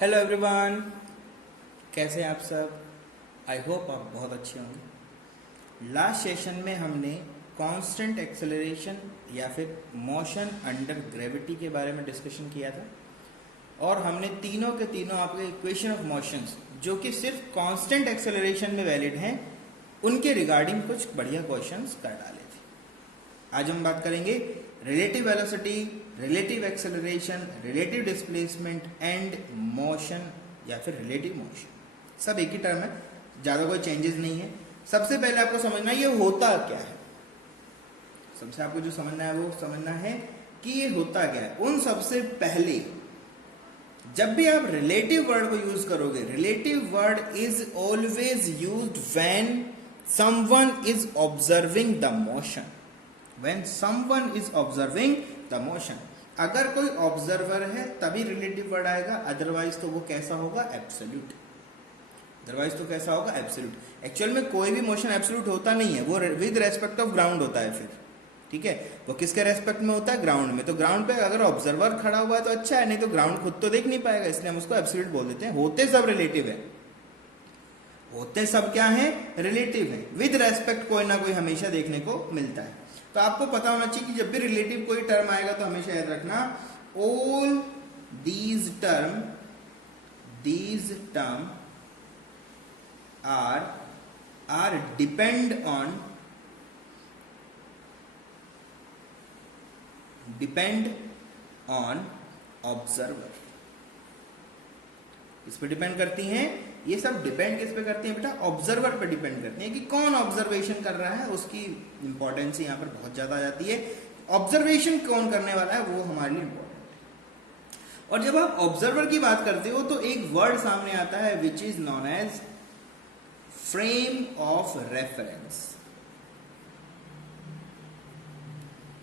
Hello everyone, कैसे हैं आप सब। आई होप आप बहुत अच्छे होंगे। लास्ट सेशन में हमने कांस्टेंट एक्सेलरेशन या फिर मोशन अंडर ग्रेविटी के बारे में डिस्कशन किया था और हमने तीनों के तीनों आपके इक्वेशन ऑफ मोशंस जो कि सिर्फ कांस्टेंट एक्सेलरेशन में वैलिड हैं उनके रिगार्डिंग कुछ बढ़िया क्वेश्चंस कर डाले थे। आज हम बात करेंगे relative velocity, relative acceleration, relative displacement and motion या फिर रिलेटिव मोशन। सब एक ही टर्म है, ज़्यादा कोई चेंजेस नहीं है। सबसे पहले आपको समझना है ये होता क्या है। सबसे आपको जो समझना है वो समझना है कि ये होता क्या है। उन सबसे पहले जब भी आप रिलेटिव वर्ड को यूज करोगे, relative word is always used when someone is observing the motion. When someone is observing the motion, अगर कोई ऑब्जर्वर है तभी रिलेटिव वर्ड आएगा, अदरवाइज तो वो कैसा होगा, एब्सोल्यूट। अदरवाइज तो कैसा होगा, एब्सोल्यूट। एक्चुअल में कोई भी मोशन एब्सोल्यूट होता नहीं है, वो विद रेस्पेक्ट ऑफ ग्राउंड होता है। फिर ठीक है, वो किसके रेस्पेक्ट में होता है, ग्राउंड में। तो ग्राउंड पे अगर ऑब्जर्वर खड़ा हुआ है तो अच्छा है, नहीं तो ग्राउंड खुद तो देख नहीं पाएगा, इसलिए हम उसको एब्सोल्यूट बोल देते हैं। होते सब रिलेटिव है, होते सब क्या है, रिलेटिव है। विद रेस्पेक्ट कोई ना कोई हमेशा देखने को मिलता है। तो आपको पता होना चाहिए कि जब भी रिलेटिव कोई टर्म आएगा तो हमेशा याद रखना, all these term are depend on observer. इस पे डिपेंड करती हैं, ये सब डिपेंड किस पे करती है बेटा, ऑब्जर्वर पे डिपेंड करती है कि कौन ऑब्जर्वेशन कर रहा है। उसकी इंपॉर्टेंस यहाँ पर बहुत ज्यादा आ जाती है। ऑब्जर्वेशन कौन करने वाला है वो हमारे लिए इंपॉर्टेंट है। और जब आप ऑब्जर्वर की बात करते हो तो एक वर्ड सामने आता है which is known as frame of reference.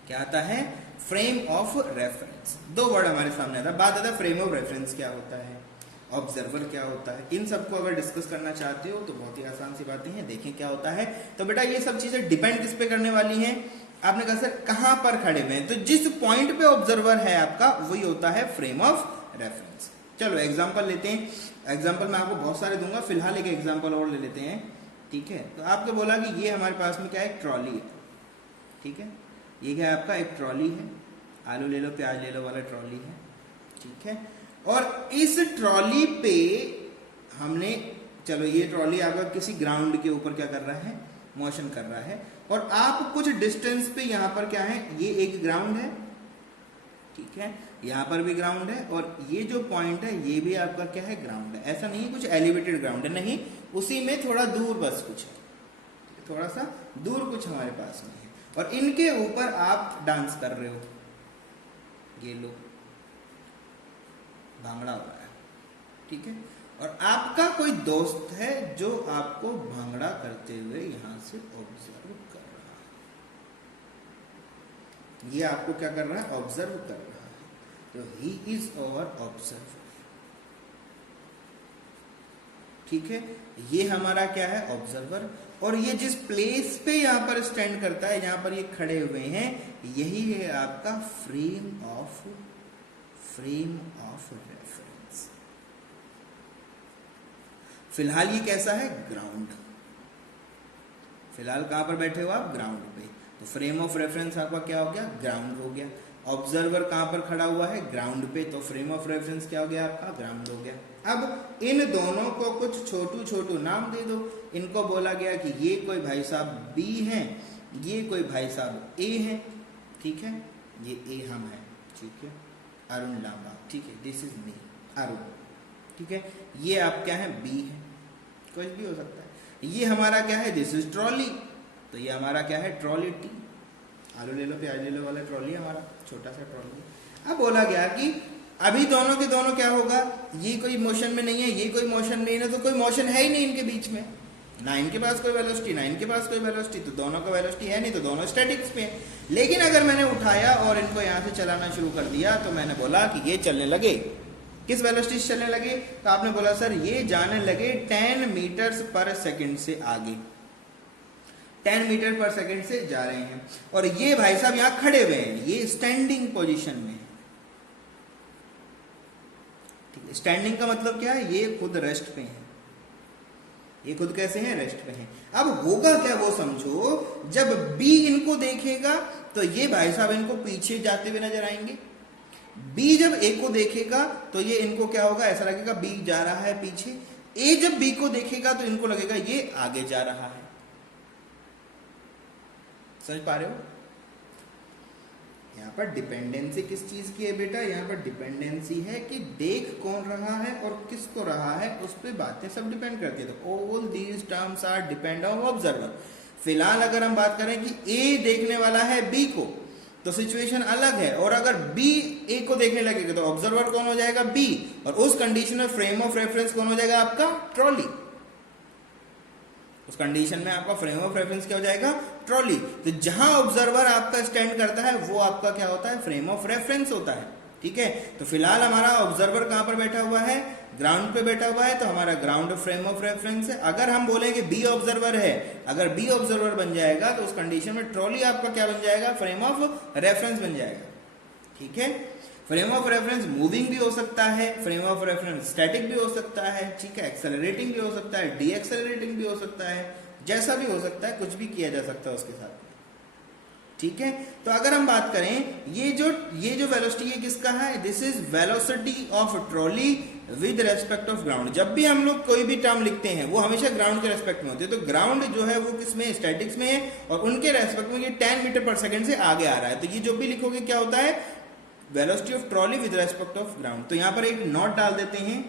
क्या आता है, फ्रेम ऑफ रेफरेंस। दो वर्ड हमारे सामने आता है। बात आता है फ्रेम ऑफ रेफरेंस क्या होता है, ऑब्जर्वर क्या होता है। इन सबको अगर डिस्कस करना चाहते हो तो बहुत ही आसान सी बातें हैं, देखें क्या होता है। तो बेटा ये सब चीजें डिपेंड किस पे करने वाली हैं, आपने कहा सर कहां पर खड़े हुए हैं, तो जिस पॉइंट पे ऑब्जर्वर है आपका वही होता है फ्रेम ऑफ रेफरेंस। चलो एग्जांपल लेते हैं। एग्जांपल मैं आपको बहुत सारे दूंगा, फिलहाल एक एग्जांपल और ले लेते हैं। ठीक है, तो आपको बोला कि ये हमारे पास में क्या है, ट्रॉली है। ठीक है, ये क्या है आपका, एक ट्रॉली है। आलू ले लो प्याज ले लो वाला ट्रॉली है। ठीक है, और इस ट्रॉली पे हमने, चलो ये ट्रॉली आपका किसी ग्राउंड के ऊपर क्या कर रहा है, मोशन कर रहा है। और आप कुछ डिस्टेंस पे यहाँ पर क्या है, ये एक ग्राउंड है। ठीक है, यहाँ पर भी ग्राउंड है और ये जो पॉइंट है ये भी आपका क्या है, ग्राउंड है। ऐसा नहीं है कुछ एलिवेटेड ग्राउंड है, नहीं, उसी में थोड़ा दूर बस कुछ है, थोड़ा सा दूर कुछ हमारे पास में है। और इनके ऊपर आप डांस कर रहे हो, ये लो भांगड़ा हो रहा है। ठीक है, और आपका कोई दोस्त है जो आपको भांगड़ा करते हुए यहां से ऑब्जर्व कर रहा है। ये आपको क्या कर रहा है, ऑब्जर्व कर रहा है। तो ही इज अवर ऑब्जर्वर। ठीक है, ये हमारा क्या है, ऑब्जर्वर। और ये जिस प्लेस पे यहां पर स्टैंड करता है, यहां पर ये खड़े हुए हैं, यही है आपका फ्रेम ऑफ रेफरेंस। फिलहाल ये कैसा है, ग्राउंड। फिलहाल कहां पर बैठे हो आप, ग्राउंड पे। तो फ्रेम ऑफ रेफरेंस आपका क्या हो गया, ग्राउंड हो गया। ऑब्जर्वर कहां पर खड़ा हुआ है, ग्राउंड पे, तो फ्रेम ऑफ रेफरेंस क्या हो गया आपका, ग्राउंड हो गया। अब इन दोनों को कुछ छोटू नाम दे दो। इनको बोला गया कि ये कोई भाई साहब बी है, ये कोई भाई साहब ए है। ठीक है, ये ए हम है। ठीक है, अरुण लांबा। ठीक है, दिस इज मी अरुण। ठीक है, ये आप क्या है, बी है, कुछ भी हो सकता है। ये हमारा क्या है, दिस इज ट्रॉली, तो ये हमारा क्या है, ट्रॉली टी। आलू ले लो प्याज ले लो वाला ट्रॉली हमारा, छोटा सा ट्रॉली। अब बोला गया कि अभी दोनों के दोनों क्या होगा, ये कोई मोशन में नहीं है, ये कोई मोशन में नहीं है, तो कोई मोशन है ही नहीं इनके बीच में, ना इनके पास कोई वेलोसिटी ना इनके पास कोई वेलोसिटी, तो दोनों का वेलोसिटी है नहीं, तो दोनों स्टैटिक्स पे है। लेकिन अगर मैंने उठाया और इनको यहाँ से चलाना शुरू कर दिया तो मैंने बोला कि ये चलने लगे, किस वेलोसिटी से चलने लगे, तो आपने बोला सर ये जाने लगे 10 मीटर्स पर सेकंड से आगे, 10 मीटर पर सेकंड से जा रहे हैं। और ये भाई साहब यहाँ खड़े हुए हैं, ये स्टैंडिंग पोजीशन में। ठीक है, स्टैंडिंग का मतलब क्या है, ये खुद रेस्ट पे है, ये खुद कैसे हैं, रेस्ट पे हैं। अब होगा क्या वो समझो, जब बी इनको देखेगा तो ये भाई साहब इनको पीछे जाते हुए नजर आएंगे। बी जब ए को देखेगा तो ये इनको क्या होगा, ऐसा लगेगा बी जा रहा है पीछे। ए जब बी को देखेगा तो इनको लगेगा ये आगे जा रहा है। समझ पा रहे हो? यहाँ पर डिपेंडेंसी किस चीज की है बेटा, यहाँ पर डिपेंडेंसी है कि देख कौन रहा है और किसको रहा है, उस पर बातें सब डिपेंड करती है। तो all these terms are depend on observer. फिलहाल अगर हम बात करें कि ए देखने वाला है बी को तो सिचुएशन अलग है, और अगर बी ए को देखने लगेगा तो ऑब्जर्वर कौन हो जाएगा, बी, और उस कंडीशन में फ्रेम ऑफ रेफरेंस कौन हो जाएगा, आपका ट्रॉली। उस कंडीशन में आपका फ्रेम ऑफ रेफरेंस क्या हो जाएगा, ट्रॉली। तो जहां ऑब्जर्वर आपका स्टैंड करता है वो आपका क्या होता है, फ्रेम ऑफ रेफरेंस होता है। ठीक है, तो फिलहाल हमारा ऑब्जर्वर कहां पर बैठा हुआ है, ग्राउंड पे बैठा हुआ है, तो हमारा ग्राउंड फ्रेम ऑफ रेफरेंस है। अगर हम बोले कि बी ऑब्जर्वर है, अगर बी ऑब्जर्वर बन जाएगा तो उस कंडीशन में ट्रॉली आपका क्या बन जाएगा, फ्रेम ऑफ रेफरेंस बन जाएगा। ठीक है, फ्रेम ऑफ रेफरेंस मूविंग भी हो सकता है, फ्रेम ऑफ रेफरेंस स्टैटिक भी हो सकता है, ठीक है, एक्सेलरेटिंग भी हो सकता है, डी एक्सेलरेटिंग भी हो सकता है, जैसा भी हो सकता है, कुछ भी किया जा सकता है उसके साथ। ठीक है, तो अगर हम बात करें ये जो वेलोसिटी है किसका है, this is velocity of trolley with respect of ground. जब भी हम लोग कोई भी टर्म लिखते हैं वो हमेशा ग्राउंड के रेस्पेक्ट में होती है। तो ग्राउंड जो है वो किसमें, स्टैटिक्स में है, और उनके रेस्पेक्ट में ये 10 मीटर पर सेकंड से आगे आ रहा है। तो ये जो भी लिखोगे क्या होता है, velocity of trolley with respect of ground. तो यहां पर एक नोट डाल देते हैं,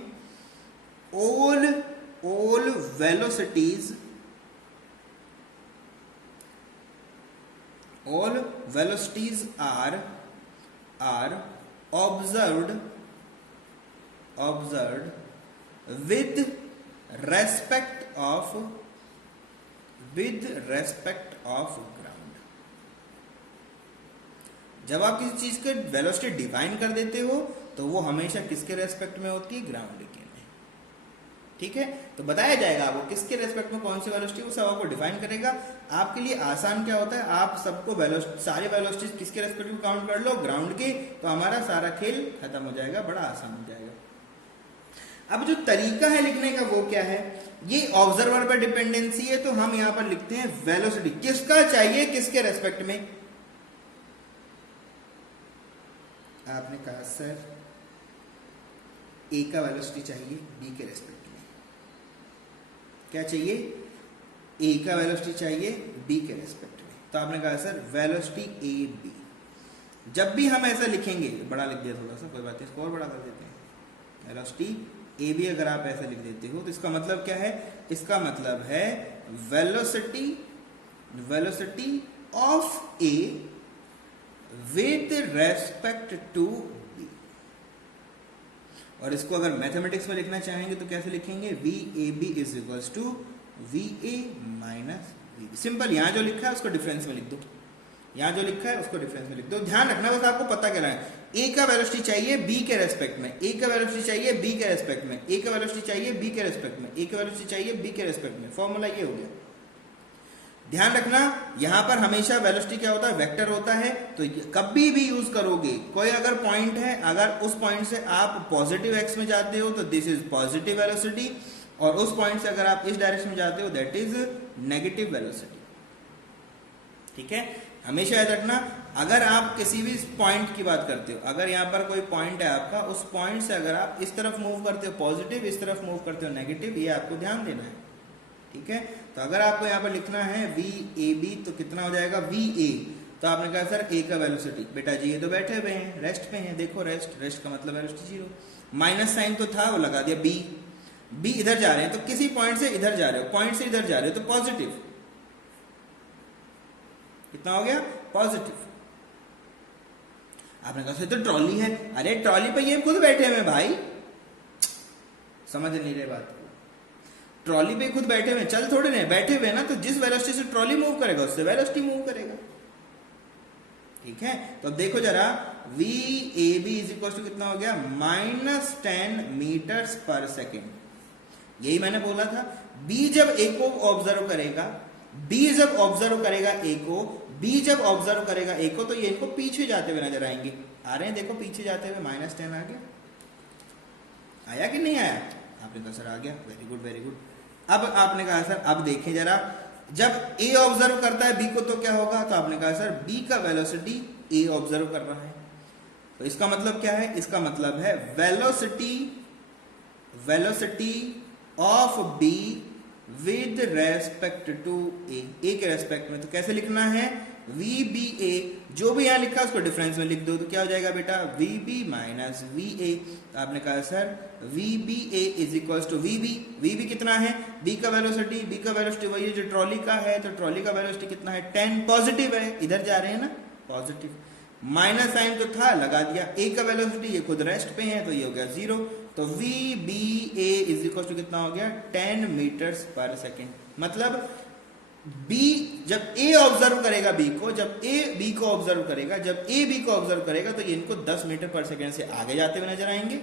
all velocities are observed with respect of ground। जब आप किसी चीज के वेलोसिटी डिफाइन कर देते हो तो वो हमेशा किसके रेस्पेक्ट में होती है, ग्राउंड के में। ठीक है, तो बताया जाएगा आपको किसके रेस्पेक्ट में कौन सी वेलोसिटी, वो सब आपको डिफाइन करेगा। आपके लिए आसान क्या होता है, आप सबको सारी वेलोसिटीज किसके रेस्पेक्ट में काउंट कर लो, ग्राउंड के, तो हमारा सारा खेल खत्म हो जाएगा, बड़ा आसान हो जाएगा। अब जो तरीका है लिखने का वो क्या है, ये ऑब्जर्वर पर डिपेंडेंसी है, तो हम यहां पर लिखते हैं वेलोसिटी किसका चाहिए, किसके रेस्पेक्ट में। आपने कहा सर ए का वेलोसिटी चाहिए बी के रेस्पेक्ट में, क्या चाहिए, ए का वेलोसिटी चाहिए बी के रेस्पेक्ट में। तो आपने कहा सर वेलोसिटी ए बी। जब भी हम ऐसा लिखेंगे, बड़ा लिख दिया थोड़ा सा, कोई बात नहीं, इसको और बड़ा कर देते हैं, वेलोसिटी ए बी अगर आप ऐसा लिख देते हो तो इसका मतलब क्या है, इसका मतलब है velocity of A with respect to B. और इसको अगर मैथमेटिक्स में लिखना चाहेंगे तो कैसे लिखेंगे, V A B is equals to V A minus V B. Simple, यहां जो लिखा है उसको डिफरेंस में लिख दो, यहां जो लिखा है उसको डिफरेंस में लिख दो। ध्यान रखना बस आपको पता क्या है, ए का वेलोसिटी चाहिए बी के रेस्पेक्ट में, ए का वेलोसिटी चाहिए बी के रेस्पेक्ट में, ए का वेलोसिटी चाहिए बी के रेस्पेक्ट में, ए का वेलोसिटी चाहिए बी के रेस्पेक्ट में। फॉर्मूला ये हो गया। ध्यान रखना यहां पर हमेशा वेलोसिटी क्या होता है, वेक्टर होता है। तो कभी भी यूज करोगे, कोई अगर पॉइंट है, अगर उस पॉइंट से आप पॉजिटिव एक्स में जाते हो तो दिस इज पॉजिटिव वेलोसिटी, और उस पॉइंट से अगर आप इस डायरेक्शन में जाते हो दैट इज नेगेटिव वेलोसिटी। ठीक है, हमेशा याद रखना, अगर आप किसी भी पॉइंट की बात करते हो, अगर यहाँ पर कोई पॉइंट है आपका, उस पॉइंट से अगर आप इस तरफ मूव करते हो पॉजिटिव, इस तरफ मूव करते हो नेगेटिव, ये आपको ध्यान देना है। ठीक है, तो अगर आपको यहाँ पर लिखना है वी ए बी तो कितना हो जाएगा, वी ए। तो आपने कहा सर ए का वेलोसिटी, बेटा जी ये तो बैठे हुए हैं, रेस्ट पे हैं, देखो रेस्ट का मतलब वेलोसिटी 0। माइनस साइन तो था, वो लगा दिया बी इधर जा रहे हैं, तो किसी पॉइंट से इधर जा रहे हो, पॉइंट से इधर जा रहे हो तो पॉजिटिव, कितना हो गया, पॉजिटिव। आपने कहा सर तो ट्रॉली है, अरे ट्रॉली पे ये खुद बैठे हुए भाई, समझ नहीं रहे बात को, ट्रॉली पे खुद बैठे हुए, चल थोड़े नहीं बैठे हुए ना, तो जिस वेलोसिटी से ट्रॉली मूव करेगा उससे वेलोसिटी मूव करेगा। ठीक है, तो अब देखो जरा, V A B is equal to कितना हो गया, -10 मीटर्स पर सेकेंड। यही मैंने बोला था, बी जब ए को ऑब्जर्व करेगा, बी जब ऑब्जर्व करेगा ए को, बी जब ऑब्जर्व करेगा ए को, तो ये इनको पीछे जाते हुए नजर आएंगे, आ रहे हैं, देखो पीछे जाते हुए -10 आ गया। आया कि नहीं आया? आपने कहा सर आ गया, वेरी गुड वेरी गुड। अब आपने कहा सर अब देखें जरा, जब ए ऑब्जर्व करता है बी को तो क्या होगा? तो आपने कहा सर बी का वेलोसिटी ए ऑब्जर्व कर रहा है, तो इसका मतलब क्या है? इसका मतलब है velocity of B with respect to A के रेस्पेक्ट में। तो कैसे लिखना है? वी बी ए, जो भी यहां लिखा है उसको डिफरेंस में लिख दो, तो क्या हो जाएगा बेटा? V B minus V A. तो आपने कहा sir V B A is equals to V B कितना है? बी का वेलोसिटी वही है जो ट्रॉली का है, तो ट्रॉली का वेलोसिटी कितना है? 10, पॉजिटिव है, इधर जा रहे हैं ना, पॉजिटिव। माइनस साइन तो था, लगा दिया। ए का वेलोसिटी ये खुद रेस्ट पे है, तो ये हो गया 0। तो V B A is equal to कितना हो गया? 10 मीटर्स पर सेकेंड। मतलब बी जब ए ऑब्जर्व करेगा बी को, जब ए बी को ऑब्जर्व करेगा, जब ए बी को ऑब्जर्व करेगा, तो ये इनको 10 मीटर पर सेकेंड से आगे जाते हुए नजर आएंगे।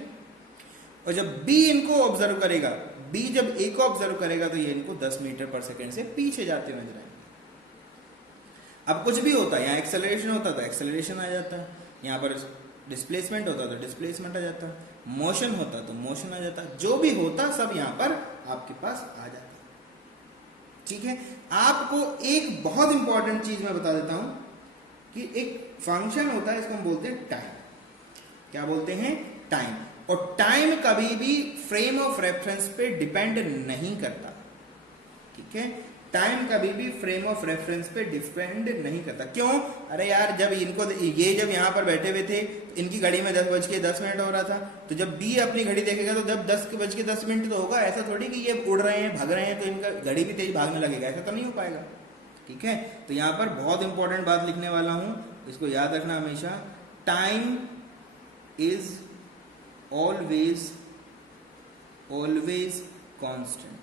और जब बी इनको ऑब्जर्व करेगा, बी जब ए को ऑब्जर्व करेगा, तो ये इनको 10 मीटर पर सेकेंड से पीछे जाते हुए नजर आएंगे। अब कुछ भी होता है, यहाँ एक्सेलरेशन होता तो एक्सेलरेशन आ जाता है, यहाँ पर डिस्प्लेसमेंट होता तो डिस्प्लेसमेंट आ जाता, मोशन होता तो मोशन आ जाता, जो भी होता सब यहाँ पर आपके पास आ जाता। ठीक है, आपको एक बहुत इंपॉर्टेंट चीज मैं बता देता हूं कि एक फंक्शन होता है, इसको हम बोलते हैं टाइम। क्या बोलते हैं? टाइम। और टाइम कभी भी फ्रेम ऑफ रेफरेंस पे डिपेंड नहीं करता। ठीक है, टाइम कभी भी फ्रेम ऑफ रेफरेंस पे डिपेंड नहीं करता। क्यों? अरे यार, जब इनको ये जब यहाँ पर बैठे हुए थे, इनकी घड़ी में 10:10 हो रहा था, तो जब बी अपनी घड़ी देखेगा तो जब 10:10 तो होगा। ऐसा थोड़ी कि ये उड़ रहे हैं, भाग रहे हैं, तो इनका घड़ी भी तेज भागने लगेगा, ऐसा तो नहीं हो पाएगा। ठीक है, तो यहाँ पर बहुत इंपॉर्टेंट बात लिखने वाला हूं, इसको याद रखना हमेशा। Time is always constant.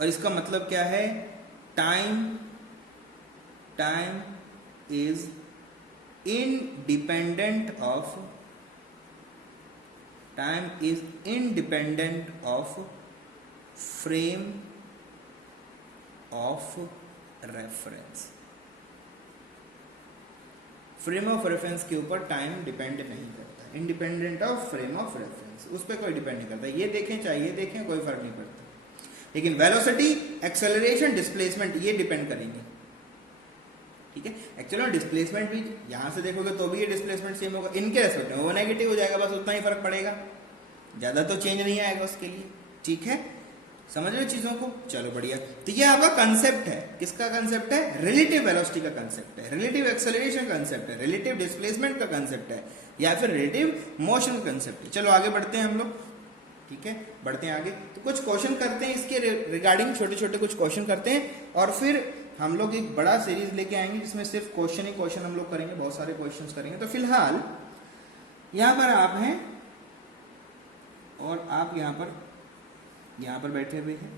और इसका मतलब क्या है? Time is independent of frame of reference. Frame of reference के ऊपर टाइम डिपेंड नहीं करता, independent of frame of reference, उस पर कोई डिपेंड नहीं करता। ये देखें चाहे ये देखें, कोई फर्क नहीं पड़ता। लेकिन वेलोसिटी, एक्सेलरेशन, डिस्प्लेसमेंट ये डिपेंड करेंगे। ठीक है, एक्चुअली डिस्प्लेसमेंट भी यहां से देखोगे तो भी ये डिस्प्लेसमेंट सेम होगा, इनके रेस्पेक्ट में वो नेगेटिव हो जाएगा, बस उतना ही फर्क पड़ेगा, ज्यादा तो चेंज नहीं आएगा उसके लिए। ठीक है, समझ रहे चीजों को? चलो बढ़िया। तो ये आपका कंसेप्ट है, किसका कंसेप्ट है? रिलेटिव वेलोसिटी का कंसेप्ट है, रिलेटिव एक्सेलरेशन का कंसेप्ट है, रिलेटिव डिस्प्लेसमेंट का कंसेप्ट है, या फिर रिलेटिव मोशन का कंसेप्ट है। चलो आगे बढ़ते हैं हम लोग। ठीक है, बढ़ते हैं आगे। तो कुछ क्वेश्चन करते हैं इसके रिगार्डिंग, छोटे छोटे कुछ क्वेश्चन करते हैं, और फिर हम लोग एक बड़ा सीरीज लेके आएंगे जिसमें सिर्फ क्वेश्चन ही क्वेश्चन हम लोग करेंगे, बहुत सारे क्वेश्चन करेंगे। तो फिलहाल यहाँ पर आप हैं और आप यहाँ पर बैठे हुए हैं,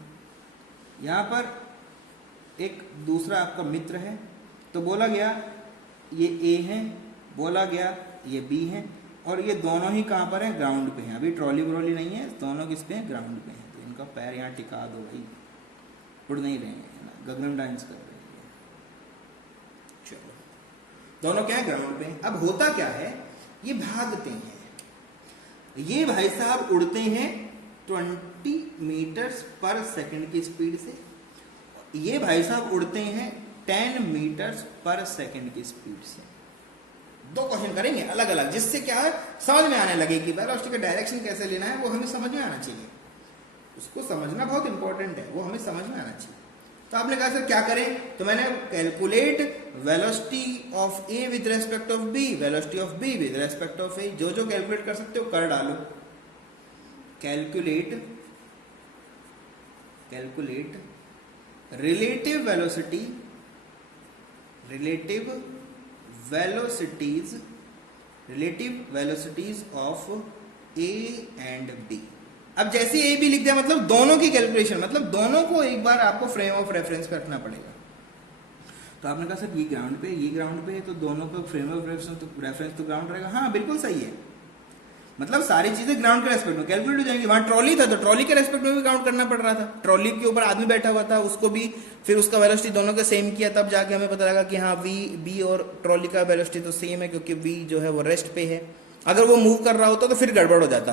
यहाँ पर एक दूसरा आपका मित्र है, तो बोला गया ये ए है, बोला गया ये बी है, और ये दोनों ही कहाँ पर हैं? ग्राउंड पे हैं। अभी ट्रॉली व्रॉली नहीं है, दोनों किस पे हैं? ग्राउंड पे हैं। तो इनका पैर यहाँ टिका दो भाई, उड़ नहीं रहे हैं ना, गगन डांस कर रहे हैं। चलो, दोनों क्या है? ग्राउंड पे हैं। अब होता क्या है, ये भागते हैं, ये भाई साहब उड़ते हैं 20 मीटर्स पर सेकंड की स्पीड से, ये भाई साहब उड़ते हैं 10 मीटर्स पर सेकंड की स्पीड से। दो क्वेश्चन करेंगे अलग अलग, जिससे क्या है समझ में आने लगे कि वेलोसिटी का डायरेक्शन कैसे लेना है, वो हमें समझ में आना चाहिए। उसको समझना बहुत इंपॉर्टेंट है, वो हमें समझ में आना चाहिए। तो आपने कहा सर क्या करें? तो मैंने calculate velocity of A with respect of B, velocity of B with respect of A, जो जो कैलकुलेट कर सकते हो कर डालो। Calculate relative velocities of A and B. अब जैसे ए बी लिख दिया, मतलब दोनों की कैलकुलेशन, मतलब दोनों को एक बार आपको फ्रेम ऑफ रेफरेंस पे रखना पड़ेगा। तो आपने कहा सर ये ग्राउंड पे, ये ग्राउंड पे है, तो दोनों का फ्रेम ऑफ रेफरेंस तो ग्राउंड रहेगा। हाँ बिल्कुल सही है, मतलब सारी चीजें ग्राउंड के रेस्पेक्ट में कैलकुलेट हो जाएंगी। वहां ट्रॉली था तो ट्रॉली के रेस्पेक्ट में भी काउंट करना पड़ रहा था, ट्रॉली के ऊपर आदमी बैठा हुआ था, उसको भी फिर उसका वेलोसिटी दोनों का सेम किया, तब जाके हमें पता लगा कि हाँ बी और ट्रॉली का वेलोसिटी तो सेम है, क्योंकि बी जो है वो रेस्ट पे है। अगर वो मूव कर रहा होता तो फिर गड़बड़ हो जाता,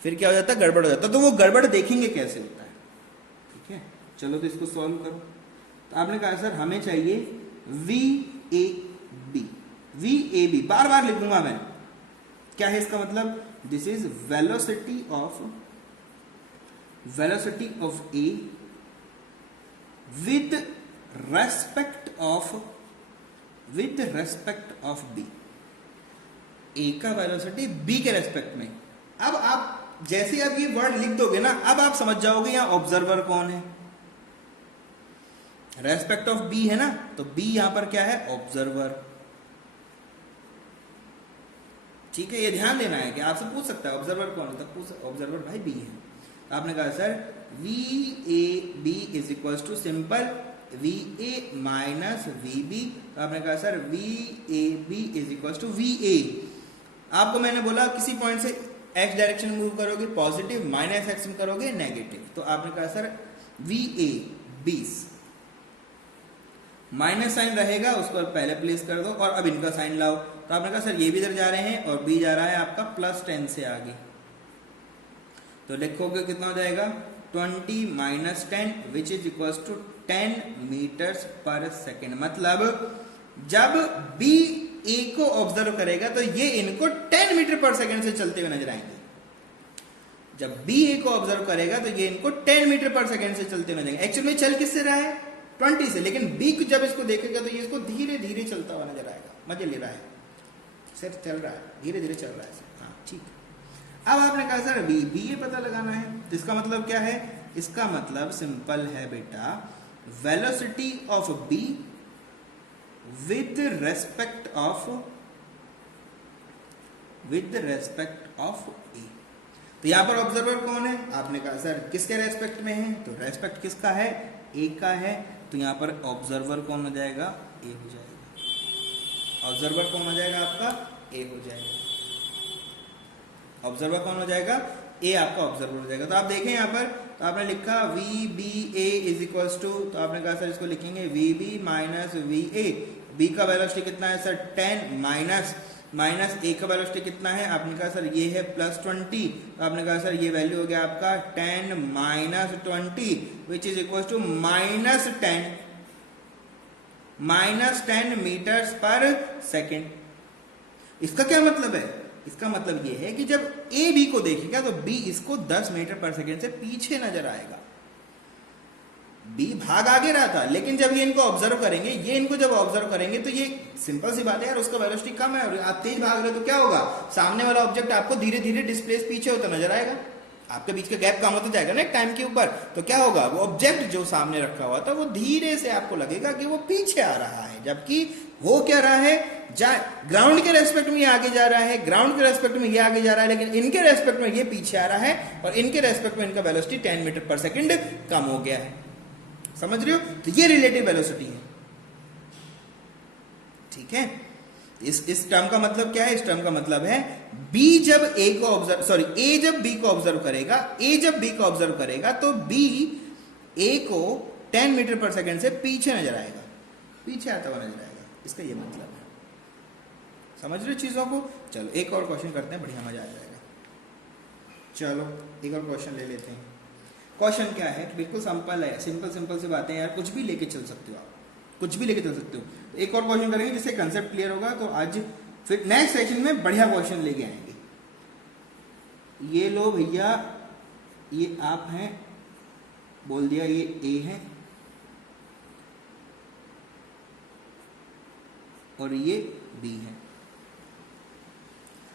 फिर क्या हो जाता, गड़बड़ हो जाता। तो वो गड़बड़ देखेंगे कैसे होता है, ठीक है। चलो तो इसको सॉल्व करो। तो आपने कहा सर हमें चाहिए V A B, V A B बार बार लिखूंगा मैं, क्या है इसका मतलब, this is velocity of A with respect of B. A का वेलोसिटी बी के रेस्पेक्ट में। अब आप जैसे आप ये वर्ड लिख दोगे ना, अब आप समझ जाओगे यहां ऑब्जर्वर कौन है। रेस्पेक्ट ऑफ बी है ना, तो बी यहां पर क्या है, ऑब्जर्वर। ठीक है, ये ध्यान देना है कि आपसे पूछ सकता है ऑब्जर्वर कौन है, तब ऑब्जर्वर भाई बी है। तो आपने कहा sir V A B is equal to simple V A minus V B. तो आपने कहा sir V A B is equal to V A. आपको मैंने बोला किसी पॉइंट से एक्स डायरेक्शन मूव करोगे पॉजिटिव, माइनस एक्स में करोगे नेगेटिव। तो आपने कहा sir V A 20, minus sign रहेगा उसको पहले प्लेस कर दो और अब इनका साइन लाओ। तो आपने कहा सर ये भी इधर जा रहे हैं और बी जा रहा है आपका +10 से आगे। तो लिखोगे कितना हो जाएगा 20 minus 10 which is equal to 10 metres पर सेकेंड। मतलब जब बी ए को ऑब्जर्व करेगा तो ये इनको 10 मीटर पर सेकेंड से चलते हुए नजर आएंगे। जब बी ए को ऑब्जर्व करेगा तो ये इनको 10 मीटर पर सेकेंड से चलते हुए नजर आएंगे। एक्चुअली चल किससे रहा है 20 से, लेकिन बी जब इसको देखेगा तो ये इसको धीरे धीरे चलता हुआ नजर आएगा। मजे ले रहा है, सिर्फ चल रहा है, धीरे धीरे चल रहा है। हाँ ठीक है। अब आपने कहा सर बी ए पता लगाना है, तो इसका मतलब क्या है, इसका मतलब सिंपल है बेटा, velocity of B with respect of A. तो यहां पर ऑब्जर्वर कौन है, आपने कहा सर किसके रेस्पेक्ट में है, तो रेस्पेक्ट किसका है, ए का है। तो यहां पर ऑब्जर्वर कौन हो जाएगा, ए हो जाएगा। ऑब्जर्वर कौन हो जाएगा आपका, ए हो जाएगा। ऑब्जर्वर कौन हो जाएगा, ए आपका ऑब्जर्वर हो जाएगा। तो आप देखें यहां पर, तो आपने लिखा V B A is equals to, तो आपने कहा सर इसको लिखेंगे V B minus V A. B का वेलोसिटी कितना है सर 10 माइनस ए का वेलोसिटी कितना है, आपने कहा सर ये है +20। तो आपने कहा सर ये वैल्यू हो गया आपका 10 minus 20 which is equal to -10 metres पर सेकेंड। इसका क्या मतलब है, इसका मतलब ये है कि जब ए बी को देखेगा तो बी इसको 10 मीटर पर सेकेंड से पीछे नजर आएगा। बी भाग आगे रहा था, लेकिन जब ये इनको ऑब्जर्व करेंगे, ये इनको जब ऑब्जर्व करेंगे तो ये सिंपल सी बात है यार, उसका वेलोसिटी कम है और आप तेज भाग रहे हो तो क्या होगा, सामने वाला ऑब्जेक्ट आपको धीरे धीरे डिस्प्लेस पीछे होता नजर आएगा। आपके बीच का गैप कम होता जाएगा ना एक टाइम के ऊपर। तो क्या होगा, वो ऑब्जेक्ट जो सामने रखा हुआ था वो धीरे से आपको लगेगा कि वो पीछे आ रहा है, जबकि हो क्या रहा है, ग्राउंड के रेस्पेक्ट में ये आगे जा रहा है, ग्राउंड के रेस्पेक्ट में ये आगे जा रहा है, लेकिन इनके रेस्पेक्ट में ये पीछे आ रहा है और इनके रेस्पेक्ट में इनका वेलोसिटी 10 मीटर पर सेकेंड कम हो गया है। समझ रहे हो, तो ये रिलेटिव वेलोसिटी है। ठीक है, इस टर्म का मतलब क्या है, इस टर्म का मतलब है बी जब ए को ऑब्जर्व, सॉरी ए जब बी को ऑब्जर्व करेगा, ए जब बी को ऑब्जर्व करेगा तो बी ए को 10 मीटर पर सेकेंड से पीछे नजर आएगा, पीछे आता हुआ नजर आएगा। इसका ये मतलब है। समझ रहे हो चीजों को। चलो एक और क्वेश्चन करते हैं, बढ़िया मजा आ जाएगा। चलो एक और क्वेश्चन ले लेते हैं। क्वेश्चन क्या है, बिल्कुल सिंपल है, सिंपल सी बातें यार, कुछ भी लेके चल सकते हो आप, कुछ भी लेके चल सकते हो। तो एक और क्वेश्चन करेंगे जिससे कंसेप्ट क्लियर होगा। तो आज फिर नेक्स्ट सेशन में बढ़िया क्वेश्चन लेके आएंगे। ये लो भैया, ये आप हैं, बोल दिया ये ए है और ये बी है,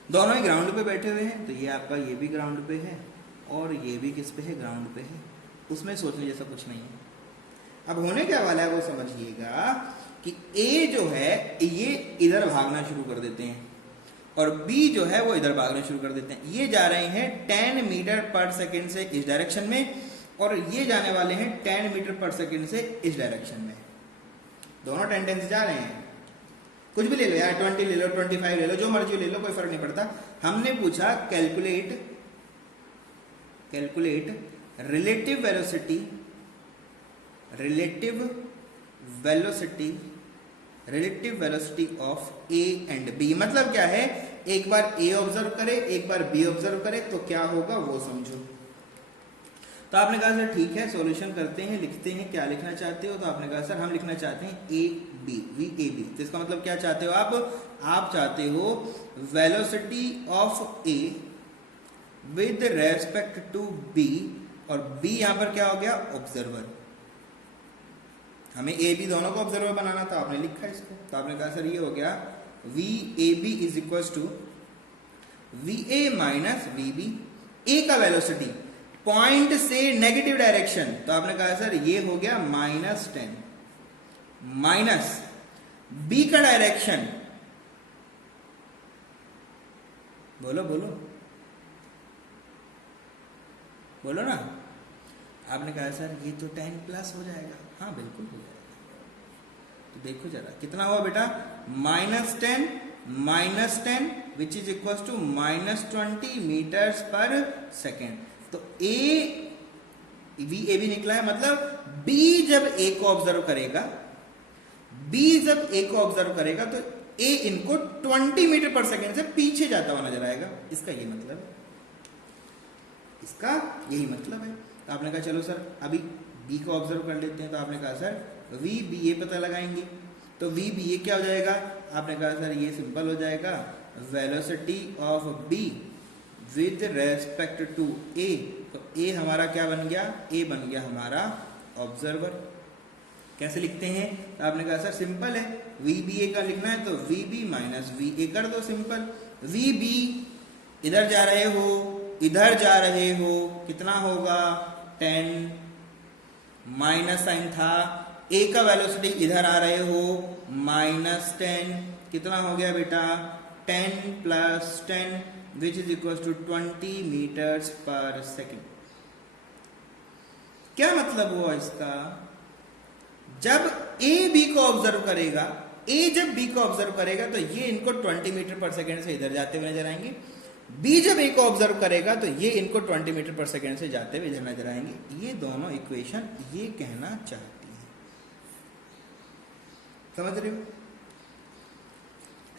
दोनों ही ग्राउंड पे बैठे हुए हैं। तो ये आपका ये भी ग्राउंड पे है और ये भी किस पे है, ग्राउंड पे है। उसमें सोचने जैसा कुछ नहीं है। अब होने क्या वाला है वो समझिएगा कि ए जो है ये इधर भागना शुरू कर देते हैं और बी जो है वो इधर भागना शुरू कर देते हैं। ये जा रहे हैं 10 मीटर पर सेकेंड से इस डायरेक्शन में और ये जाने वाले हैं 10 मीटर पर सेकेंड से इस डायरेक्शन में। दोनों 10 से जा रहे हैं। कुछ भी ले लो यार, 20 ले लो, 25 ले लो, जो मर्जी ले लो, कोई फर्क नहीं पड़ता। हमने पूछा calculate relative velocity of A and B. मतलब क्या है एक बार ए ऑब्जर्व करे, एक बार बी ऑब्जर्व करे, तो क्या होगा वो समझो। तो आपने कहा सर ठीक है, सॉल्यूशन करते हैं, लिखते हैं, क्या लिखना चाहते हो? तो आपने कहा सर हम लिखना चाहते हैं A B, V A B. तो इसका मतलब क्या चाहते हो आप चाहते हो velocity of A with respect to B, और बी यहां पर क्या हो गया? ऑब्जर्वर। हमें ए बी दोनों को ऑब्जर्वर बनाना था, आपने लिखा इसको। तो आपने कहा सर ये हो गया V A B is equal to V A minus V B. A का वेलोसिटी पॉइंट से नेगेटिव डायरेक्शन, तो आपने कहा सर ये हो गया -10, माइनस बी का डायरेक्शन, बोलो बोलो बोलो ना। आपने कहा सर ये तो 10 प्लस हो जाएगा। हाँ बिल्कुल हो जाएगा। तो देखो जरा कितना हुआ बेटा, -10 which is equal to -20 metres पर सेकेंड। तो ए वी ए भी निकला है, मतलब बी जब ए को ऑब्जर्व करेगा, बी जब ए को ऑब्जर्व करेगा तो ए इनको 20 मीटर पर सेकेंड से पीछे जाता हुआ नजर आएगा। इसका ये मतलब है, इसका यही मतलब है। तो आपने कहा चलो सर अभी बी को ऑब्जर्व कर लेते हैं। तो आपने कहा सर वी बी ए पता लगाएंगे। तो वी बी ए क्या हो जाएगा? आपने कहा सर ये सिंपल हो जाएगा, velocity of B with respect to A. तो ए हमारा क्या बन गया? ए बन गया हमारा ऑब्जर्वर। कैसे लिखते हैं? तो आपने कहा सर सिंपल है, वी बी ए का लिखना है तो V B minus V A कर दो, सिंपल। वी बी इधर जा रहे हो, इधर जा रहे हो, कितना होगा? 10, माइनस साइन था, ए का वेलोसिटी इधर आ रहे हो, -10, कितना हो गया बेटा? 10 plus 10 which is equal to 20 metres पर सेकेंड। क्या मतलब हुआ इसका? जब ए बी को ऑब्जर्व करेगा, ए जब बी को ऑब्जर्व करेगा तो ये इनको 20 मीटर पर सेकेंड से इधर जाते हुए नजर आएंगे। बी जब ए को ऑब्जर्व करेगा तो ये इनको 20 मीटर पर सेकेंड से जाते हुए इधर नजर आएंगे। ये दोनों इक्वेशन ये कहना चाहती है। समझ रहे हो?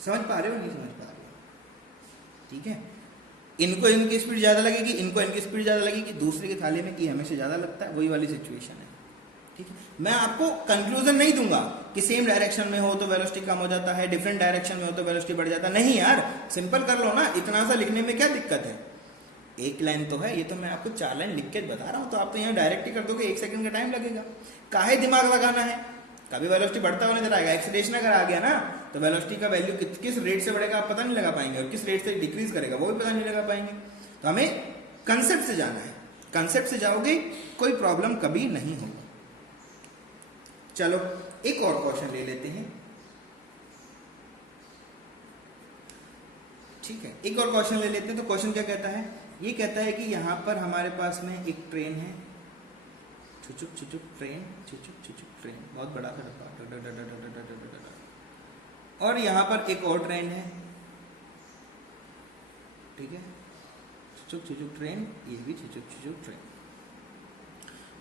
समझ पा रहे हो? नहीं समझ पा रहे हो? ठीक है, इनको इनकी स्पीड ज्यादा लगेगी, इनको इनकी स्पीड ज्यादा लगेगी, दूसरे की थाली में की हमेशा ज्यादा लगता है, वही वाली सिचुएशन है। ठीक है, मैं आपको कंक्लूजन नहीं दूंगा कि सेम डायरेक्शन में हो तो वेलोसिटी कम हो जाता है, डिफरेंट डायरेक्शन में हो तो वेलोसिटी बढ़ जाता है। नहीं यार, सिंपल कर लो ना, इतना सा लिखने में क्या दिक्कत है? एक लाइन तो है, ये तो मैं आपको 4 लाइन लिख के बता रहा हूं, तो आप तो यहाँ डायरेक्ट ही कर दोगे, 1 सेकंड का टाइम लगेगा। काहे दिमाग लगाना है? कभी वेलोसिटी बढ़ता हुआ नजर आएगा, एक्सीलरेशन अगर आ गया ना तो वेलोसिटी का वैल्यू किस रेट से बढ़ेगा आप पता नहीं लगा पाएंगे, और किस रेट से डिक्रीज करेगा वो भी पता नहीं लगा पाएंगे। तो हमें कंसेप्ट से जाना है, कंसेप्ट से जाओगे कोई प्रॉब्लम कभी नहीं होगी। चलो एक और क्वेश्चन ले लेते हैं। ठीक है, एक और क्वेश्चन ले लेते हैं। तो क्वेश्चन क्या कहता है? ये कहता है कि यहां पर हमारे पास में एक ट्रेन है, छुचुक छुचुक ट्रेन, छुचुक छुचुक ट्रेन, बहुत बड़ा सा डब्बा, और यहां पर एक और ट्रेन है। ठीक है, छुचुक छुचुक ट्रेन, ये भी छुचुक छुचुक ट्रेन,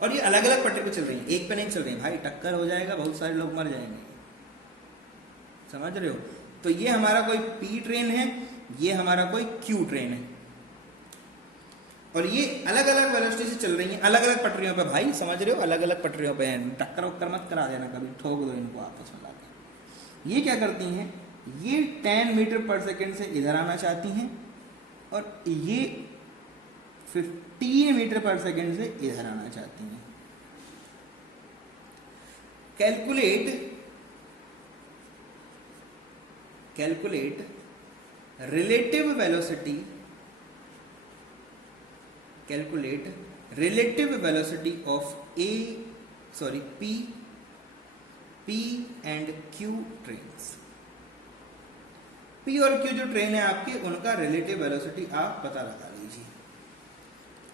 और ये अलग अलग पटरी पे चल रही है, एक पे नहीं चल रही। भाई टक्कर हो जाएगा, बहुत सारे लोग मर जाएंगे। समझ रहे हो? तो ये हमारा कोई पी ट्रेन है, ये हमारा कोई क्यू ट्रेन है, और ये अलग अलग वेलोसिटी से चल रही है, अलग अलग पटरियों पे। भाई समझ रहे हो? अलग अलग पटरियों पे हैं, टक्कर वक्कर मत करा देना, कभी ठोक दो इनको आपस में लाकर। ये क्या करती हैं? ये 10 मीटर पर सेकेंड से इधर आना चाहती हैं, और ये 15 मीटर पर सेकेंड से इधर आना चाहती हैं। Calculate relative velocity, calculate relative velocity of P and Q trains. P और Q जो ट्रेन है आपकी, उनका रिलेटिव वेलोसिटी आप पता लगा लीजिए।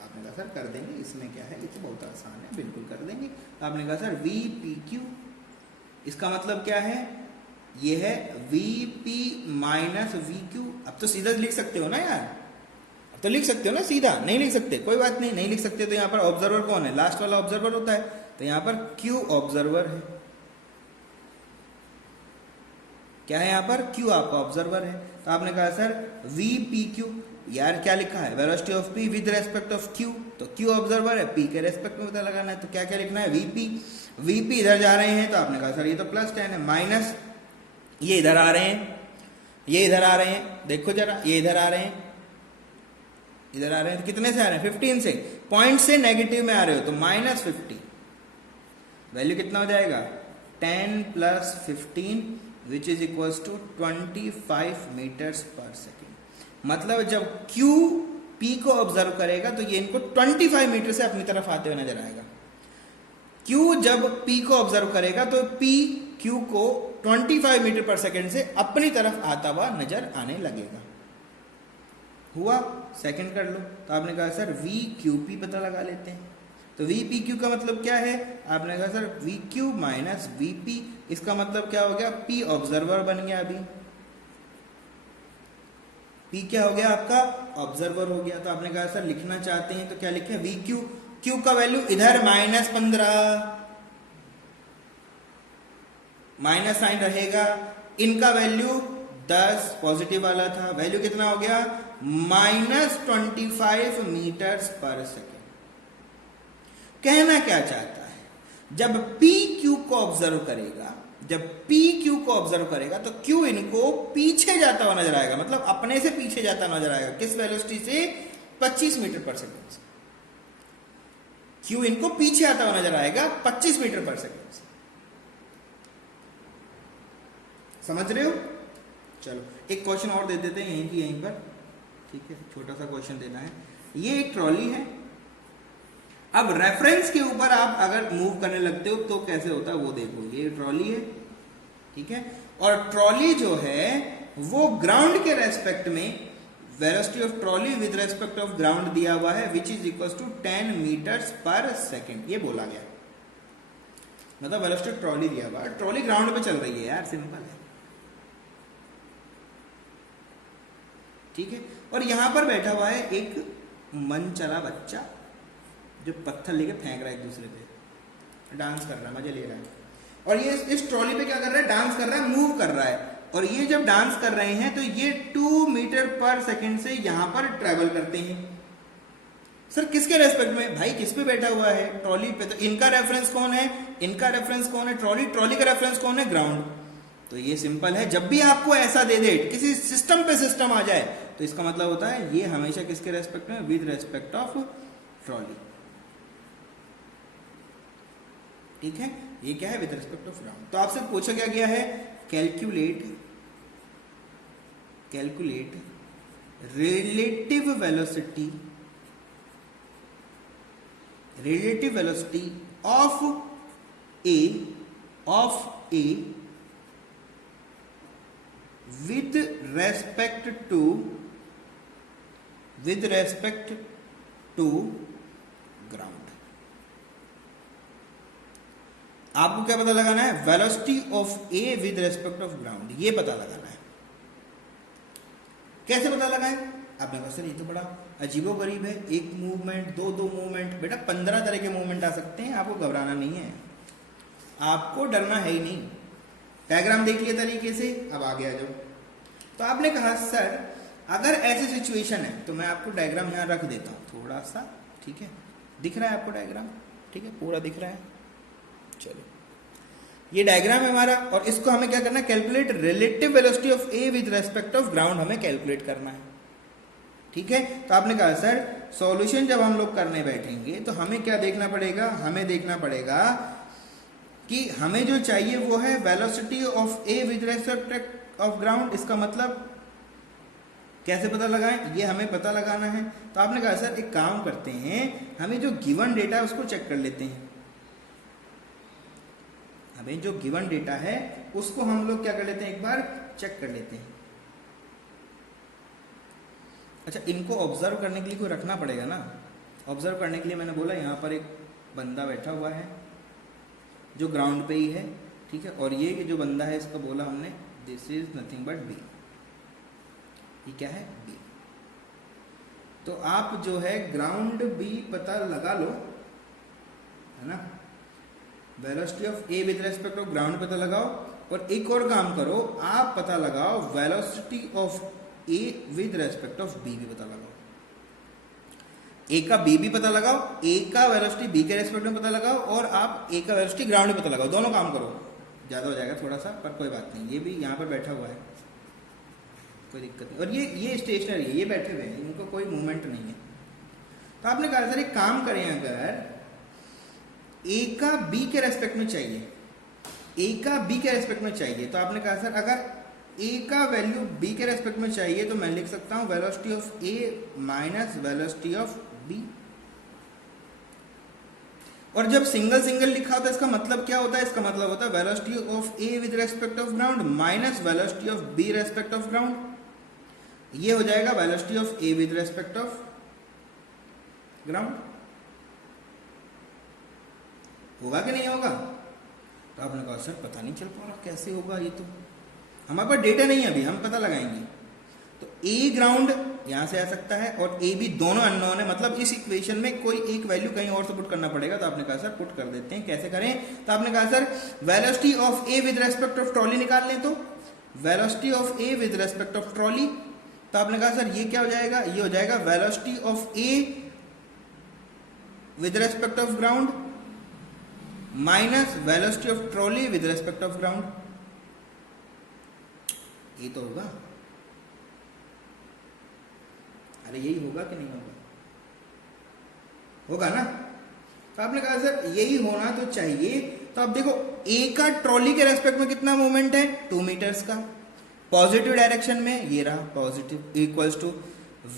आपने कहा सर कर देंगे, इसमें क्या है, ये तो बहुत आसान है, बिल्कुल कर देंगे। आपने कहा सर VPQ, इसका मतलब क्या है? ये है VP माइनस VQ। अब तो सीधा लिख सकते हो ना यार, अब तो लिख सकते हो ना सीधा। नहीं लिख सकते कोई बात नहीं, नहीं लिख सकते तो यहाँ पर ऑब्जर्वर कौन है? लास्ट वाला ऑब्जर्वर होता है, तो यहाँ पर Q ऑब्जर्वर है। क्या है यहाँ पर, क्यू आपका ऑब्जर्वर है। तो आपने कहा सर वी पी क्यू, यार क्या लिखा है, velocity of P with respect of Q, तो क्यू ऑब्जर्वर है, पी के रेस्पेक्ट में पता लगाना है, तो क्या क्या लिखना है, वीपी। वीपी इधर जा रहे हैं तो आपने कहा सर ये तो प्लस 10 है, माइनस ये इधर आ रहे हैं, ये इधर आ रहे हैं, देखो जरा ये इधर आ रहे हैं, इधर आ रहे हैं, तो कितने से आ रहे हैं, 15 से, पॉइंट से नेगेटिव में आ रहे हो तो माइनस 50, वैल्यू कितना हो जाएगा 10 plus 15 which is equal to 25 metres पर सेकेंड। मतलब जब Q P को ऑब्जर्व करेगा तो ये इनको 25 मीटर से अपनी तरफ आते हुए नजर आएगा। Q जब P को ऑब्जर्व करेगा तो P Q को 25 मीटर पर सेकेंड से अपनी तरफ आता हुआ नजर आने लगेगा। हुआ, सेकंड कर लो। तो आपने कहा सर वी क्यू पी पता लगा लेते हैं, तो वी पी क्यू का मतलब क्या है, आपने कहा sir we Q minus V P, इसका मतलब क्या हो गया, पी ऑब्जर्वर बन गया, अभी पी क्या हो गया आपका, ऑब्जर्वर हो गया। तो आपने कहा सर लिखना चाहते हैं तो क्या लिखे, वी क्यू, क्यू का वैल्यू इधर -15, माइनस साइन रहेगा, इनका वैल्यू 10 पॉजिटिव वाला था, वैल्यू कितना हो गया -25 मीटर्स पर सेकेंड। कहना क्या चाहता है, जब P Q को ऑब्जर्व करेगा, जब P Q को ऑब्जर्व करेगा तो Q इनको पीछे जाता हुआ नजर आएगा, मतलब अपने से पीछे जाता नजर आएगा, किस वेलोसिटी से, 25 मीटर पर सेकेंड से। Q इनको पीछे आता हुआ नजर आएगा 25 मीटर पर सेकेंड से। समझ रहे हो? चलो एक क्वेश्चन और दे देते हैं यहीं की यहीं पर, ठीक है, छोटा सा क्वेश्चन देना है। ये एक ट्रॉली है, अब रेफरेंस के ऊपर आप अगर मूव करने लगते हो तो कैसे होता है वो देखो। ये ट्रॉली है, ठीक है, और ट्रॉली जो है वो ग्राउंड के रेस्पेक्ट में, velocity of trolley with respect of ground दिया हुआ है which is equal to 10 metres पर सेकेंड, ये बोला गया, मतलब वेलोसिटी ऑफ ट्रॉली दिया हुआ है, ट्रॉली ग्राउंड पे चल रही है यार, सिंपल है, ठीक है। और यहां पर बैठा हुआ है एक मन चला बच्चा जो पत्थर लेके फेंक रहा है एक दूसरे पे, डांस कर रहा है, मजे ले रहा है, और ये इस ट्रॉली पे क्या कर रहा है, डांस कर रहा है, मूव कर रहा है। और ये जब डांस कर रहे हैं तो ये 2 मीटर पर सेकेंड से यहां पर ट्रेवल करते हैं। सर किसके रेस्पेक्ट में, भाई किस पे बैठा हुआ है, ट्रॉली पे, तो इनका रेफरेंस कौन है, इनका रेफरेंस कौन है, ट्रॉली, ट्रॉली का रेफरेंस कौन है, ग्राउंड। तो ये सिंपल है, जब भी आपको ऐसा दे दे, किसी सिस्टम पे सिस्टम आ जाए, तो इसका मतलब होता है ये हमेशा किसके रेस्पेक्ट में, विद रेस्पेक्ट ऑफ ट्रॉली, ठीक है। ये क्या है, विद रेस्पेक्ट ऑफ ग्राउंड। तो आपसे पूछा क्या गया है, calculate relative velocity of A with respect to ground। आपको क्या पता लगाना है, velocity of A with respect of ground, ये पता लगाना है। कैसे पता लगाएं, आपने कहा सर ये तो बड़ा अजीबोगरीब है, एक मूवमेंट, दो मूवमेंट, बेटा 15 तरह के मूवमेंट आ सकते हैं, आपको घबराना नहीं है, आपको डरना है ही नहीं। डायग्राम देख लिया तरीके से, अब आगे आ जाओ। तो आपने कहा सर अगर ऐसी सिचुएशन है, तो मैं आपको डायग्राम यहां रख देता हूं थोड़ा सा, ठीक है, दिख रहा है आपको डायग्राम, ठीक है, पूरा दिख रहा है। चलो ये डायग्राम है हमारा, और इसको हमें क्या करना है, calculate relative velocity of A with respect of ground, हमें कैलकुलेट करना है, ठीक है। तो आपने कहा सर सॉल्यूशन जब हम लोग करने बैठेंगे तो हमें क्या देखना पड़ेगा, हमें देखना पड़ेगा कि हमें जो चाहिए वो है velocity of A with respect of ground. इसका मतलब कैसे पता लगाएं, ये हमें पता लगाना है। तो आपने कहा सर एक काम करते हैं, हमें जो गिवन डेटा है उसको चेक कर लेते हैं। हमें जो गिवन डेटा है उसको हम लोग क्या कर लेते हैं, एक बार चेक कर लेते हैं। अच्छा, इनको ऑब्जर्व करने के लिए कोई रखना पड़ेगा ना। ऑब्जर्व करने के लिए मैंने बोला यहाँ पर एक बंदा बैठा हुआ है जो ग्राउंड पे ही है, ठीक है, और ये जो बंदा है इसका बोला हमने this is nothing but B, ये क्या है, बी। तो आप जो है ग्राउंड बी पता लगा लो, है ना, velocity of A with respect of ground पता लगाओ, और एक और काम करो, आप पता लगाओ velocity of A with respect of B भी पता लगाओ। ए का बी भी पता लगाओ, ए का वेलोसिटी बी के रेस्पेक्ट में पता लगाओ, और आप ए का वेलोसिटी ग्राउंड में पता लगाओ। दोनों काम करो, ज्यादा हो जाएगा थोड़ा सा, पर कोई बात नहीं। ये भी यहाँ पर बैठा हुआ है, कोई दिक्कत नहीं। और ये स्टेशनरी है, ये बैठे हुए हैं, इनको कोई मूवमेंट नहीं है। तो आपने कहा सर एक काम करें, अगर ए का बी के रेस्पेक्ट में चाहिए, ए का बी के रेस्पेक्ट में चाहिए, तो आपने कहा सर अगर ए का वैल्यू बी के रेस्पेक्ट में चाहिए तो मैं लिख सकता हूं velocity of A minus velocity of B. और जब सिंगल सिंगल लिखा होता है इसका मतलब क्या होता है? इसका मतलब होता है velocity of A with respect of ground minus velocity of B respect of ground. ये हो जाएगा velocity of A with respect of ground. होगा कि नहीं होगा? तो आपने कहा सर पता नहीं चल पा रहा कैसे होगा, ये तो हमारे पास डेटा नहीं है अभी, हम पता लगाएंगे। तो ए ग्राउंड यहां से आ सकता है और ए बी दोनों अननोन है, मतलब इस इक्वेशन में कोई एक वैल्यू कहीं और से पुट करना पड़ेगा। तो आपने कहा सर पुट कर देते हैं, कैसे करें? तो आपने कहा sir velocity of A with respect of trolley निकाल लें। तो velocity of A with respect of trolley, तो आपने कहा सर ये क्या हो जाएगा? ये हो जाएगा velocity of A with respect of ground minus velocity of trolley with respect of ground. ये तो होगा, अरे यही होगा कि नहीं होगा? होगा ना? तो आपने कहा सर यही होना तो चाहिए। तो अब देखो ए का ट्रॉली के रेस्पेक्ट में कितना मूवमेंट है? 2 मीटर्स का, पॉजिटिव डायरेक्शन में, ये रहा positive, equals to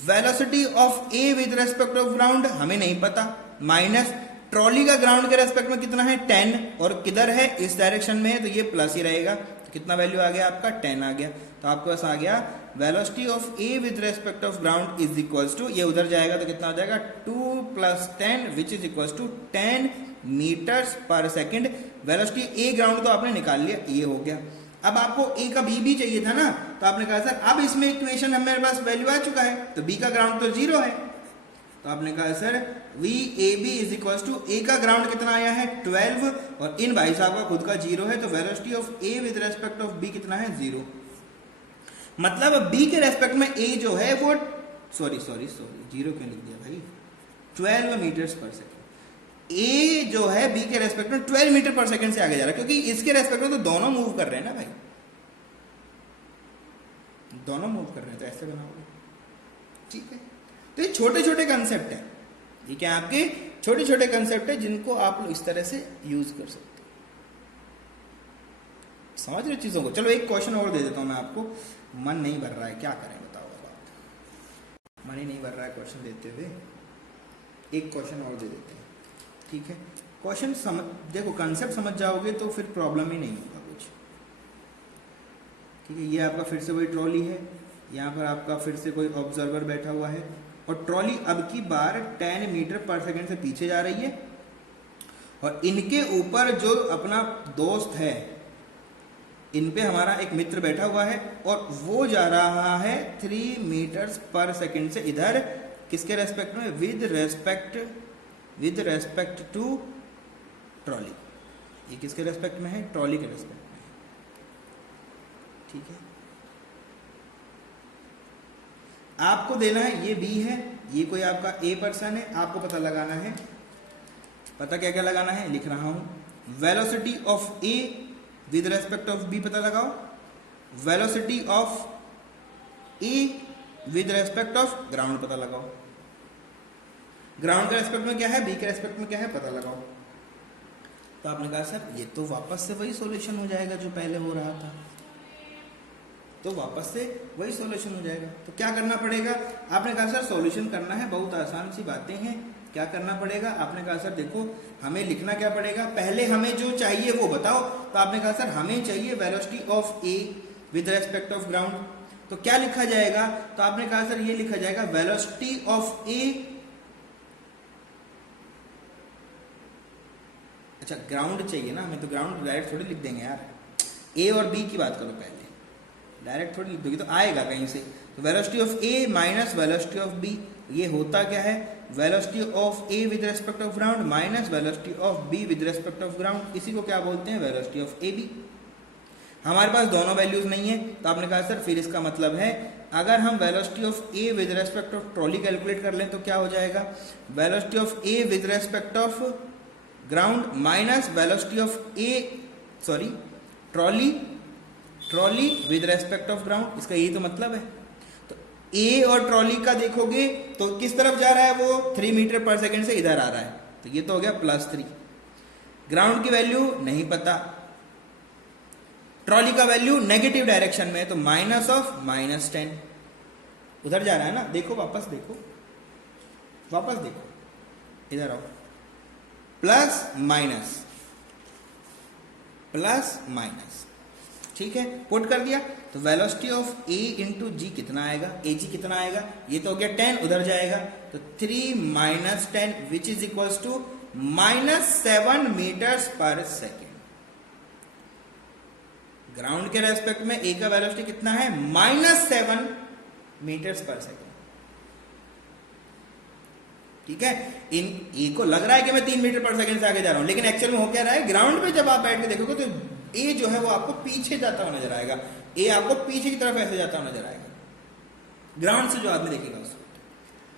velocity of A with respect of ground हमें नहीं पता, माइनस ट्रॉली का ग्राउंड के रेस्पेक्ट में कितना है? 10, और किधर है? इस डायरेक्शन में है, तो ये प्लस ही रहेगा। तो कितना वैल्यू आ गया आपका? 10 आ गया। तो आपके पास आ गया velocity of A with respect of ground is equals to, ये उधर जाएगा तो कितना आ जाएगा? 2 + 10 which is equals to 10 metres पर सेकेंड। वेलोसिटी ए ग्राउंड तो आपने निकाल लिया, ये हो गया। अब आपको ए का बी भी चाहिए था ना, तो आपने कहा सर अब इसमें इक्वेशन हमारे पास वैल्यू आ चुका है, तो बी का ग्राउंड तो 0 है। तो आपने कहा sir V A B is equals to, A का ग्राउंड कितना आया है? 12, और इन भाई साहब का खुद का 0 है, तो velocity of A with respect of B कितना है? 0। मतलब बी के रेस्पेक्ट में ए जो है वो सॉरी 0 क्यों लिख दिया भाई? 12 मीटर्स पर सेकेंड। ए जो है बी के रेस्पेक्ट में 12 मीटर पर सेकेंड से आगे जा रहा है, क्योंकि इसके रेस्पेक्ट में तो दोनों मूव कर रहे हैं ना भाई, दोनों मूव कर रहे हैं, तो ऐसे बनाओगे, ठीक है। तो ये छोटे छोटे कंसेप्ट है, ये क्या आपके छोटे छोटे कंसेप्ट है जिनको आप लोग इस तरह से यूज कर सकते हो, समझ रहे चीजों को। चलो एक क्वेश्चन और दे देता हूं मैं आपको, मन नहीं भर रहा है, क्या करें बताओ आप, मन ही नहीं भर रहा है क्वेश्चन देते हुए, एक क्वेश्चन और दे देते हैं, ठीक है। क्वेश्चन समझ, देखो कंसेप्ट समझ जाओगे तो फिर प्रॉब्लम ही नहीं होगा कुछ, ठीक है। ये आपका फिर से वही ट्रॉली है, यहाँ पर आपका फिर से कोई ऑब्जर्वर बैठा हुआ है, और ट्रॉली अब की बार 10 मीटर पर सेकंड से पीछे जा रही है, और इनके ऊपर जो अपना दोस्त है, इन पे हमारा एक मित्र बैठा हुआ है, और वो जा रहा है 3 मीटर्स पर सेकंड से इधर, किसके रेस्पेक्ट में? With respect to trolley. ये किसके रेस्पेक्ट में है? ट्रॉली के रेस्पेक्ट में, ठीक है। आपको देना है, ये बी है, ये कोई आपका ए पर्सन है, आपको पता लगाना है, पता क्या क्या लगाना है लिख रहा हूं। Velocity of A with respect of B पता लगाओ, velocity of A with respect of ground पता लगाओ, ग्राउंड के रेस्पेक्ट में क्या है, बी के रेस्पेक्ट में क्या है, पता लगाओ। तो आपने कहा सर ये तो वापस से वही सॉल्यूशन हो जाएगा जो पहले हो रहा था, तो वापस से वही सॉल्यूशन हो जाएगा। तो क्या करना पड़ेगा? आपने कहा सर सॉल्यूशन करना है, बहुत आसान सी बातें हैं, क्या करना पड़ेगा? आपने कहा सर देखो हमें लिखना क्या पड़ेगा, पहले हमें जो चाहिए वो बताओ। तो आपने कहा सर हमें चाहिए velocity of A with respect of ground, तो क्या लिखा जाएगा? तो आपने कहा सर ये लिखा जाएगा वेलोसिटी ऑफ ए, अच्छा ग्राउंड चाहिए ना हमें, तो ग्राउंड डायरेक्ट थोड़ी लिख देंगे यार, ए और बी की बात करो पहले, डायरेक्ट थोड़ी लिख दोगे तो आएगा कहीं से। तो velocity of A minus velocity of B, ये होता क्या है? Velocity of A with respect of ground minus velocity of B with respect of ground, इसी को क्या बोलते हैं? Velocity of A B. हमारे पास दोनों वैल्यूज नहीं है, तो आपने कहा सर फिर इसका मतलब है अगर हम velocity of A with respect of trolley calculate कर लें तो क्या हो जाएगा, velocity of A with respect of ground minus velocity of A sorry trolley with respect of ground, इसका यही तो मतलब है। तो ए और ट्रॉली का देखोगे तो किस तरफ जा रहा है, वो 3 मीटर पर सेकेंड से इधर आ रहा है, तो ये तो हो गया +3। ग्राउंड की वैल्यू नहीं पता, ट्रॉली का वैल्यू नेगेटिव डायरेक्शन में है तो -10 उधर जा रहा है ना। देखो वापस देखो इधर आओ, प्लस माइनस, ठीक है, पुट कर दिया तो वेलोसिटी ऑफ ए इंटू जी कितना आएगा, ए जी कितना आएगा, ये तो हो गया 10 उधर जाएगा तो 3 - 10 which is equals to -7 meters पर सेकेंड। ग्राउंड के रेस्पेक्ट में ए का वेलोसिटी कितना है, -7 मीटर्स पर सेकेंड, ठीक है। इन ए को लग रहा है कि मैं 3 मीटर पर सेकेंड से आगे जा रहा हूं, लेकिन एक्चुअल में हो क्या रहा है, ग्राउंड पे जब आप बैठ के देखोगे तो ए जो है वो आपको पीछे जाता हुआ नजर आएगा, ए आपको पीछे की तरफ ऐसे जाता हुआ नजर आएगा ग्राउंड से जो आदमी देखेगा उसको।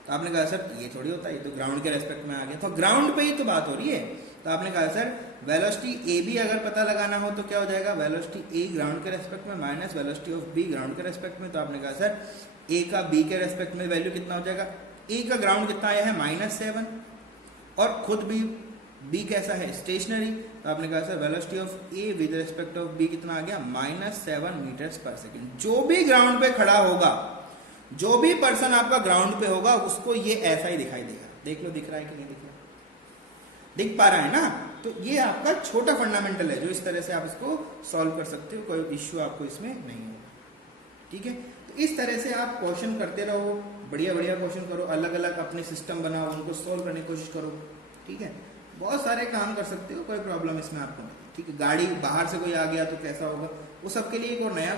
तो आपने कहा सर ये थोड़ी होता है, ये तो ग्राउंड के रेस्पेक्ट में आ गया, तो ग्राउंड पे ही तो बात हो रही है। तो आपने कहा सर वेलोसिटी ए बी अगर पता लगाना हो तो क्या हो जाएगा, वेलोसिटी ए ग्राउंड के रेस्पेक्ट में minus velocity of B ground के रेस्पेक्ट में। तो आपने कहा सर ए का बी के रेस्पेक्ट में वैल्यू कितना हो जाएगा, ए का ग्राउंड कितना आया है -7 और खुद भी बी कैसा है, स्टेशनरी। तो आपने कहा sir velocity of A with respect of B कितना आ गया, -7 मीटर्स पर सेकेंड। जो भी ग्राउंड पे खड़ा होगा, जो भी पर्सन आपका ग्राउंड पे होगा उसको ये ऐसा ही दिखाई देगा। देख लो दिख रहा है कि नहीं दिख रहा, दिख पा रहा है ना। तो ये आपका छोटा फंडामेंटल है जो इस तरह से आप इसको सॉल्व कर सकते हो, कोई इश्यू आपको इसमें नहीं होगा, ठीक है। तो इस तरह से आप क्वेश्चन करते रहो, बढ़िया क्वेश्चन करो, अलग अलग अपने सिस्टम बनाओ, उनको सॉल्व करने की कोशिश करो, ठीक है। बहुत सारे काम कर सकते हो, कोई प्रॉब्लम इसमें आपको नहीं, ठीक है। गाड़ी बाहर से कोई आ गया तो कैसा होगा, वो सबके लिए एक और नया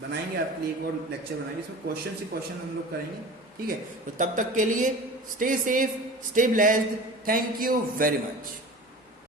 बनाएंगे आपके लिए, एक और लेक्चर बनाएंगे, इसमें क्वेश्चन हम लोग करेंगे, ठीक है। तो तब तक के लिए stay safe, stay blessed, thank you very much.